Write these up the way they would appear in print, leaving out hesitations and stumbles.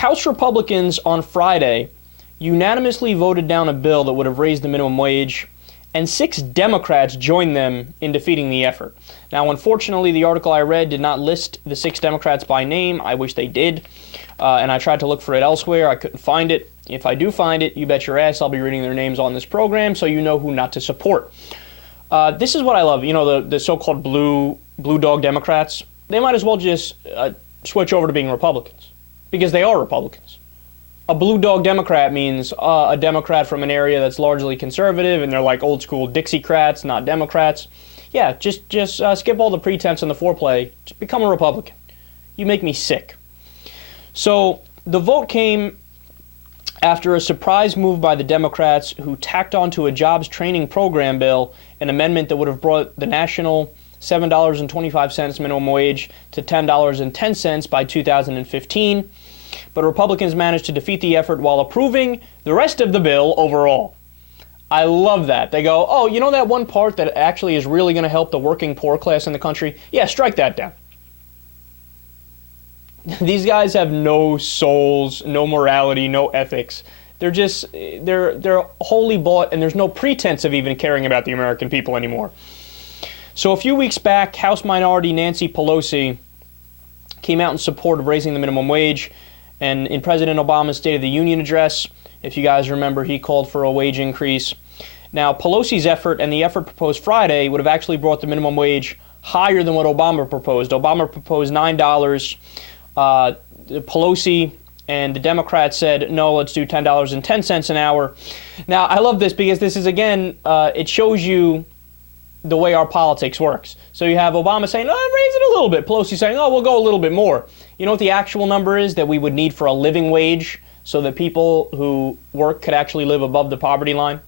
House Republicans on Friday unanimously voted down a bill that would have raised the minimum wage, and 6 Democrats joined them in defeating the effort. Now, unfortunately, the article I read did not list the 6 Democrats by name. I wish they did, and I tried to look for it elsewhere. I couldn't find it. If I do find it, you bet your ass I'll be reading their names on this program so you know who not to support. This is what I love. You know, the so-called blue dog Democrats, they might as well just switch over to being Republicans, because they are Republicans. A blue dog Democrat means a Democrat from an area that's largely conservative, and they're like old school Dixiecrats, not Democrats. Yeah, just skip all the pretense and the foreplay. Just become a Republican. You make me sick. So the vote came after a surprise move by the Democrats, who tacked onto a jobs training program bill an amendment that would have brought the national $7.25 minimum wage to $10.10 by 2015. But Republicans managed to defeat the effort while approving the rest of the bill overall. I love that. They go, oh, you know that one part that actually is really going to help the working poor class in the country? Yeah, strike that down. These guys have no souls, no morality, no ethics. They're wholly bought, and there's no pretense of even caring about the American people anymore. So a few weeks back, House Minority Nancy Pelosi came out in support of raising the minimum wage. And in President Obama's State of the Union address, if you guys remember, he called for a wage increase. Now, Pelosi's effort and the effort proposed Friday would have actually brought the minimum wage higher than what Obama proposed. Obama proposed $9. Pelosi and the Democrats said, no, let's do $10.10 an hour. Now, I love this because this is, again, it shows you the way our politics works. So you have Obama saying, oh, raise it a little bit. Pelosi saying, oh, we'll go a little bit more. You know what the actual number is that we would need for a living wage so that people who work could actually live above the poverty line?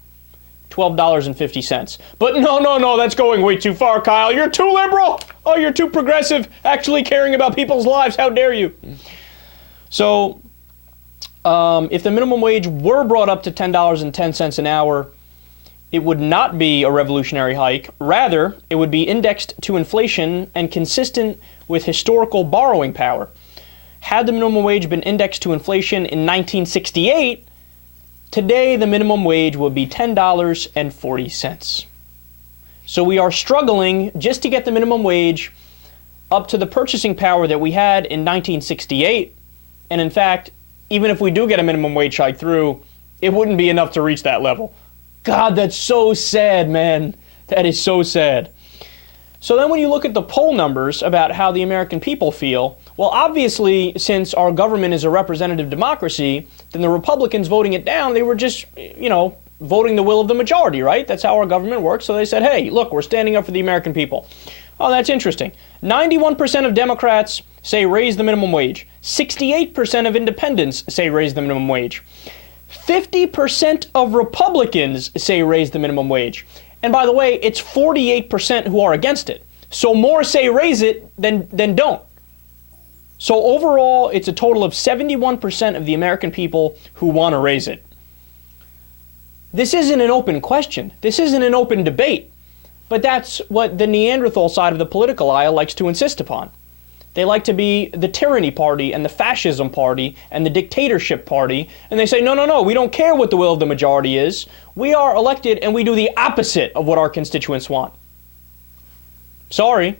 $12.50. But no, that's going way too far, Kyle. You're too liberal. Oh, you're too progressive, actually caring about people's lives. How dare you? So if the minimum wage were brought up to $10.10 an hour, it would not be a revolutionary hike. Rather, it would be indexed to inflation and consistent with historical borrowing power. Had the minimum wage been indexed to inflation in 1968, today the minimum wage would be $10.40. So we are struggling just to get the minimum wage up to the purchasing power that we had in 1968. And in fact, even if we do get a minimum wage hike through, it wouldn't be enough to reach that level. God, that's so sad, man. That is so sad. So then when you look at the poll numbers about how the American people feel, well, obviously, since our government is a representative democracy, then the Republicans voting it down, they were just, voting the will of the majority, right? That's how our government works. So they said, hey, look, we're standing up for the American people. Oh, that's interesting. 91% of Democrats say raise the minimum wage. 68% of independents say raise the minimum wage. 50% of Republicans say raise the minimum wage. And by the way, it's 48% who are against it. So more say raise it than don't. So overall, it's a total of 71% of the American people who want to raise it. This isn't an open question. This isn't an open debate. But that's what the Neanderthal side of the political aisle likes to insist upon. They like to be the tyranny party and the fascism party and the dictatorship party. And they say, no, we don't care what the will of the majority is. We are elected and we do the opposite of what our constituents want. Sorry,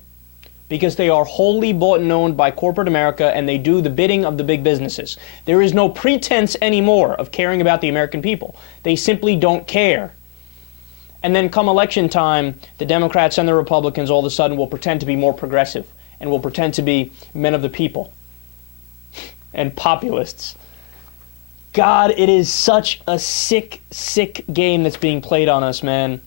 because they are wholly bought and owned by corporate America, and they do the bidding of the big businesses. There is no pretense anymore of caring about the American people. They simply don't care. And then come election time, the Democrats and the Republicans all of a sudden will pretend to be more progressive and will pretend to be men of the people and populists. God, it is such a sick, sick game that's being played on us, man.